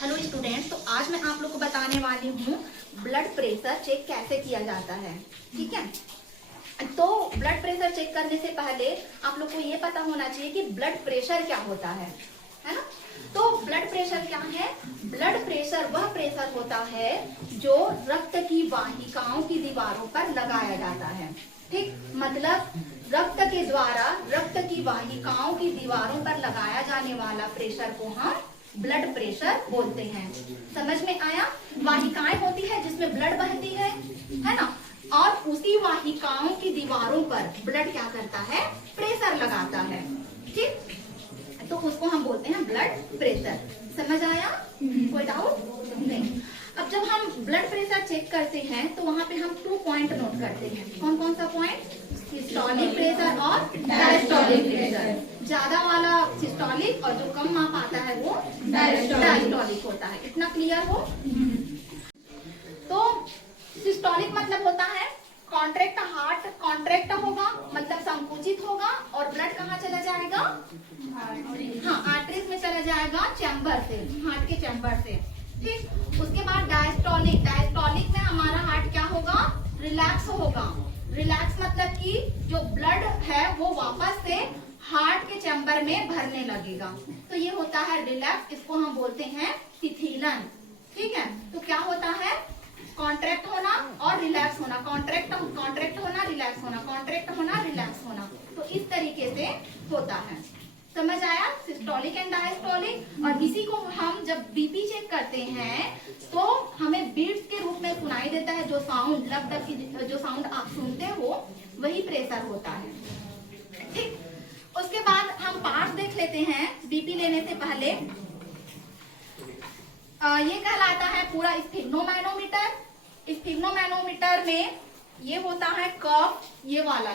Hello student, तो आज मैं आप लोग को बताने वाली हूँ ब्लड प्रेशर चेक कैसे किया जाता है। ठीक है, तो ब्लड प्रेशर चेक करने से पहले आप लोग को ये पता होना चाहिए कि ब्लड प्रेशर क्या होता है ना। तो ब्लड प्रेशर क्या है? ब्लड प्रेशर वह प्रेशर होता है जो रक्त की वाहिकाओं की दीवारों पर लगाया जाता है। ठीक, मतलब रक्त के द्वारा रक्त की वाहिकाओं की दीवारों पर लगाया जाने वाला प्रेशर को हम ब्लड प्रेशर बोलते हैं। समझ में आया? वाहिकाएं होती है जिसमें ब्लड बहती है ना, और उसी वाहिकाओं की दीवारों पर ब्लड क्या करता है? प्रेशर लगाता है। ठीक, तो उसको हम बोलते हैं ब्लड प्रेशर। समझ आया? कोई डाउट नहीं? अब जब हम ब्लड प्रेशर चेक करते हैं तो वहां पे हम 2 पॉइंट नोट करते हैं। कौन कौन सा पॉइंट? सिस्टोलिक प्रेशर और डायस्टोलिक प्रेशर। ज्यादा वाला सिस्टोलिक और जो कम माप आता है वो डायस्टोलिक होता है। इतना क्लियर हो? तो सिस्टोलिक मतलब होता है कॉन्ट्रैक्ट, हार्ट कॉन्ट्रैक्ट होगा मतलब संकुचित होगा और ब्लड कहाँ चला जाएगा? हाँ, आर्टरीज में चला जाएगा, चैम्बर से, हार्ट के चैम्बर से। ठीक, उसके बाद डायस्टोलिक, डायस्टोलिक में हमारा हार्ट क्या होगा? रिलैक्स होगा। रिलैक्स मतलब कि जो ब्लड है वो वापस से हार्ट के चैम्बर में भरने लगेगा, तो ये होता है रिलैक्स। इसको हम बोलते हैं शिथिलन। ठीक है, तो क्या होता है? कॉन्ट्रैक्ट होना और रिलैक्स होना, कॉन्ट्रैक्ट होना, रिलैक्स होना, कॉन्ट्रैक्ट होना, रिलैक्स होना। तो इस तरीके से होता है। समझ आया? Systolic and diastolic. और इसी को हम जब बीपी चेक करते हैं तो हमें बीट्स के रूप में सुनाई देता है। जो साउंड लगभग जो साउंड आप सुनते हो वही प्रेशर होता है। ठीक, उसके बाद हम पार्ट देख लेते हैं बीपी लेने से पहले। ये कहलाता है पूरा स्फिग्नोमैनोमीटर। स्फिग्नोमैनोमीटर में ये होता है कफ, ये वाला,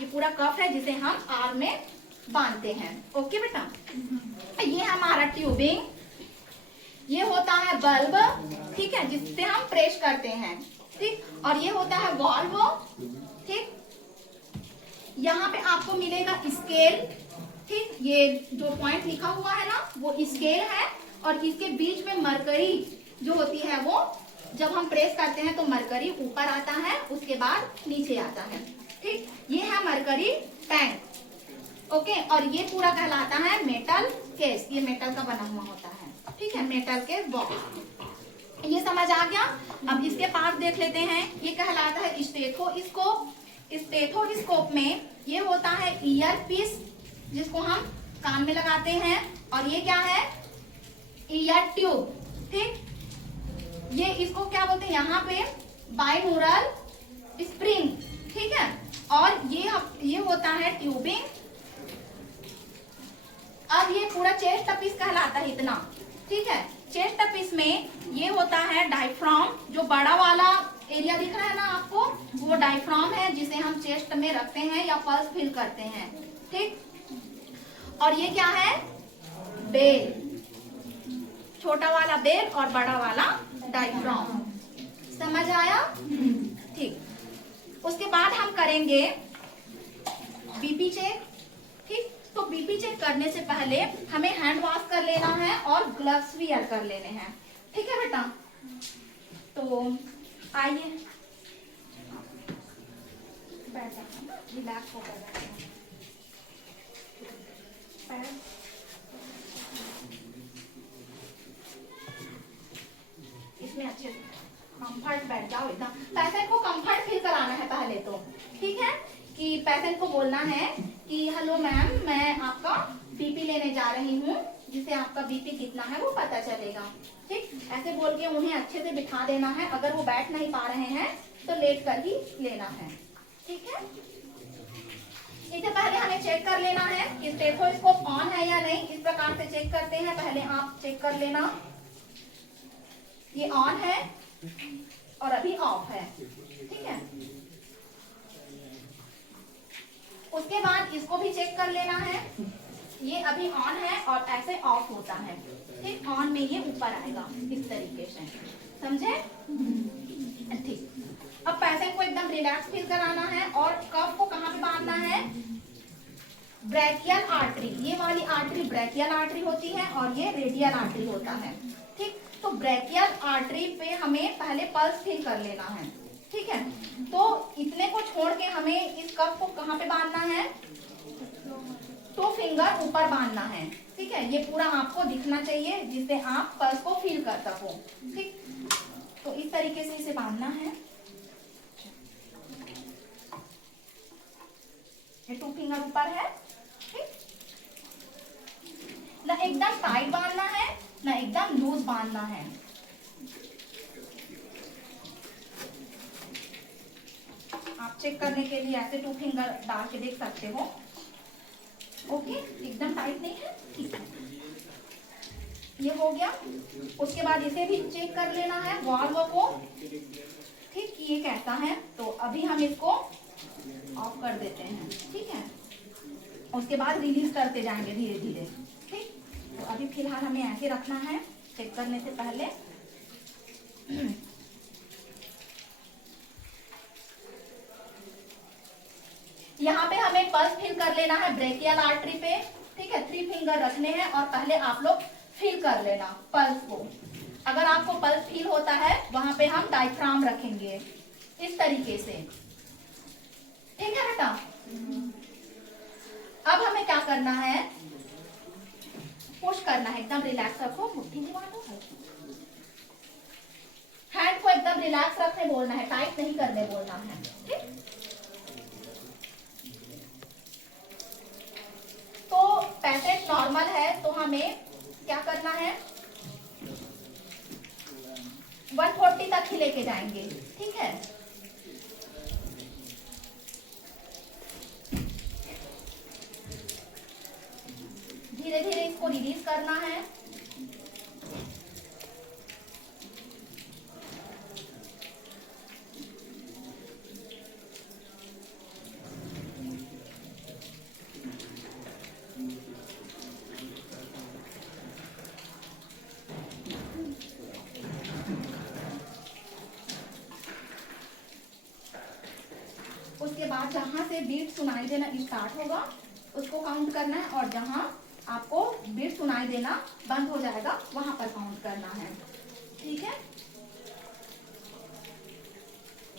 ये पूरा कफ है जिसे हम आर्म में बांधते हैं। ओके बेटा, ये हमारा ट्यूबिंग, ये होता है बल्ब, ठीक है, जिससे हम प्रेस करते हैं। ठीक, और ये होता है वाल्व। ठीक, यहाँ पे आपको मिलेगा स्केल। ठीक, ये जो पॉइंट लिखा हुआ है ना वो स्केल है, और इसके बीच में मरकरी जो होती है वो जब हम प्रेस करते हैं तो मरकरी ऊपर आता है, उसके बाद नीचे आता है। ठीक, ये है मरकरी टैंक। ओके, और ये पूरा कहलाता है मेटल केस, ये मेटल का बना हुआ होता है। ठीक है, मेटल के बॉक्स। ये समझ आ गया? अब इसके पास देख लेते हैं। ये कहलाता है स्टेथोस्कोप। स्टेथोस्कोप में ये होता है ईयर पीस जिसको हम कान में लगाते हैं, और ये क्या है? Year tube. ठीक, ये इसको क्या बोलते हैं? यहाँ पे बाइनोरल स्प्रिंग। ठीक है, और ये होता है ट्यूबिंग। अब ये पूरा चेस्ट पीस कहलाता है इतना। ठीक है, चेस्ट पीस में ये होता है डायफ्राम। जो बड़ा वाला एरिया दिख रहा है ना आपको, वो डायफ्राम है जिसे हम चेस्ट में रखते हैं या पल्स फील करते हैं। ठीक, और ये क्या है? बेल, छोटा वाला बेल और बड़ा वाला डायफ्राम। समझ आया? ठीक, उसके बाद हम करेंगे बीपी चेक। ठीक, तो बीपी चेक करने से पहले हमें हैंड वॉश कर लेना है और ग्लव्स वियर कर लेने हैं। ठीक है बेटा, तो आइए बैठ जाते हैं, रिलैक्स होकर बैठते हैं। इसमें अच्छे से कंफर्ट बैठ जाओ एकदम। पेशेंट को कंफर्ट फील कराना है पहले तो। ठीक है, कि पेशेंट को बोलना है कि हेलो मैम, मैं आपका बीपी लेने जा रही हूँ, जिससे आपका बीपी कितना है वो पता चलेगा। ठीक, ऐसे बोल के उन्हें अच्छे से बिठा देना है। अगर वो बैठ नहीं पा रहे हैं तो लेट कर ही लेना है। ठीक है, इससे पहले हमें चेक कर लेना है कि स्टेथोस्कोप ऑन है या नहीं। इस प्रकार से चेक करते हैं, पहले आप चेक कर लेना। ये ऑन है और अभी ऑफ है। ठीक है, उसके बाद इसको भी चेक कर लेना है। ये अभी ऑन है और ऐसे ऑफ होता है। ठीक, ऑन में ये ऊपर आएगा इस तरीके से। समझे? ठीक, अब पेशेंट को एकदम रिलैक्स फील कराना है। और कफ को कहाँ पे बांधना है? ब्रैकियल आर्टरी, ये वाली आर्टरी ब्रैकियल आर्टरी होती है और ये रेडियल आर्टरी होता है। ठीक, तो ब्रैकियल आर्टरी पे हमें पहले पल्स फील कर लेना है। ठीक है, तो इतने को छोड़ के हमें इस कप को कहाँ पे बांधना है, 2 फिंगर ऊपर बांधना है। ठीक है, ये पूरा आपको दिखना चाहिए जिससे आप पल्स को फील कर सको। ठीक, तो इस तरीके से इसे बांधना है। ये 2 फिंगर ऊपर है। ठीक, ना एकदम टाइट बांधना है ना एकदम लूज बांधना है। आप चेक करने के लिए ऐसे 2 फिंगर डाल के देख सकते हो। ओके, एकदम टाइट नहीं है। ठीक है, ये हो गया। उसके बाद इसे भी चेक कर लेना है वाल्व को। ठीक, ये कैसा है, तो अभी हम इसको ऑफ कर देते हैं। ठीक है, उसके बाद रिलीज करते जाएंगे धीरे धीरे। ठीक, तो अभी फिलहाल हमें ऐसे रखना है चेक करने से पहले। यहाँ पे हमें पल्स फील कर लेना है ब्रेकियल आर्टरी पे। ठीक है, 3 फिंगर रखने हैं और पहले आप लोग फील कर लेना पल्स को। अगर आपको पल्स फील होता है वहां पे हम डायफ्राम रखेंगे इस तरीके से। ठीक है बेटा, अब हमें क्या करना है, पुश करना है। एकदम रिलैक्स रखो, मुट्ठी नहीं मारो, हैंड को एकदम रिलैक्स रखने बोलना है, टाइट नहीं करने बोलना है। ठीक, तो पैसेज नॉर्मल है तो हमें क्या करना है, 140 तक ही लेके जाएंगे। ठीक है, धीरे धीरे इसको रिलीज करना है। उसके बाद जहां से बीट सुनाई देना स्टार्ट होगा उसको काउंट करना है, और जहां आपको बीट सुनाई देना बंद हो जाएगा वहां पर काउंट करना है। ठीक है,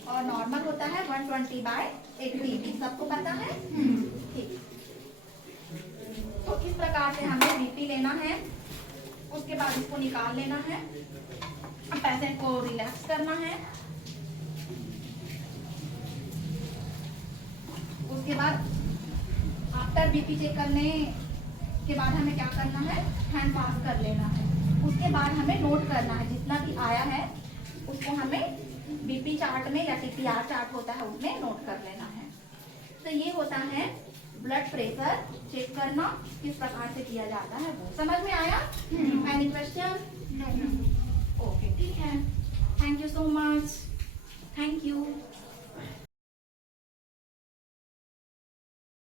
और नॉर्मल होता है 120/80, सबको पता है। ठीक, तो इस प्रकार से हमें बीपी लेना है। उसके बाद इसको निकाल लेना है, पेशेंट को रिलैक्स करना है। उसके बाद आफ्टर बीपी चेक करने के बाद हमें क्या करना है, हैंड पास कर लेना है। उसके बाद हमें नोट करना है जितना भी आया है उसको हमें बीपी चार्ट में या टीपीआर चार्ट होता है उसमें नोट कर लेना है। तो ये होता है ब्लड प्रेशर चेक करना, किस प्रकार से किया जाता है वो समझ में आया। Any question? ओके, ठीक है, थैंक यू सो मच।